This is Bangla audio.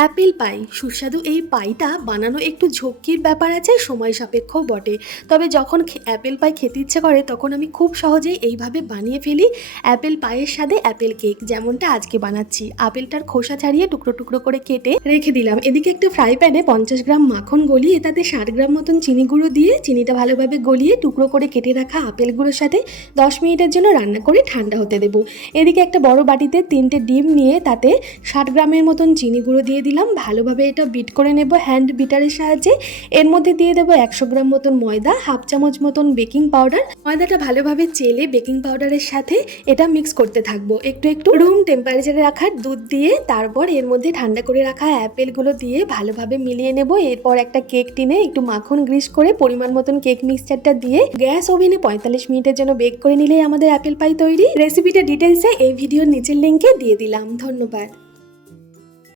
অ্যাপেল পাই সুস্বাদু এই পাইটা বানানো একটু ঝক্কির ব্যাপার আছে, সময় সাপেক্ষ বটে। তবে যখন অ্যাপেল পাই খেতে ইচ্ছে করে তখন আমি খুব সহজেই এইভাবে বানিয়ে ফেলি অ্যাপেল পাইয়ের সাথে অ্যাপেল কেক, যেমনটা আজকে বানাচ্ছি। আপেলটার খোসা ছাড়িয়ে টুকরো টুকরো করে কেটে রেখে দিলাম। এদিকে একটা ফ্রাই প্যানে 50 গ্রাম মাখন গলিয়ে তাতে 60 গ্রাম মতন চিনি গুঁড়ো দিয়ে চিনিটা ভালোভাবে গলিয়ে টুকরো করে কেটে রাখা আপেলগুলোর সাথে 10 মিনিটের জন্য রান্না করে ঠান্ডা হতে দেবো। এদিকে একটা বড় বাটিতে 3টে ডিম নিয়ে তাতে 60 গ্রামের মতন চিনি গুঁড়ো দিয়ে দিলাম। ভালোভাবে এটা বিট করে নেব হ্যান্ড বিটারের সাহায্যে। এর মধ্যে দিয়ে দেবো 100 গ্রাম মতন ময়দা, হাফ চামচ মতন বেকিং পাউডার। ময়দাটা ভালোভাবে চেলে বেকিং পাউডারের সাথে এটা মিক্স করতে থাকবো। একটু একটু রুম টেম্পারেচারে রাখা দুধ দিয়ে তারপর এর মধ্যে ঠান্ডা করে রাখা অ্যাপেলগুলো দিয়ে ভালোভাবে মিলিয়ে নেব। এরপর একটা কেক টিনে একটু মাখন গ্রিস করে পরিমাণ মতন কেক মিক্সচারটা দিয়ে গ্যাস ওভেনে 45 মিনিটের জন্য বেক করে নিলেই আমাদের অ্যাপেল পাই তৈরি। রেসিপিটা ডিটেলসে এই ভিডিওর নিচের লিঙ্কে দিয়ে দিলাম। ধন্যবাদ।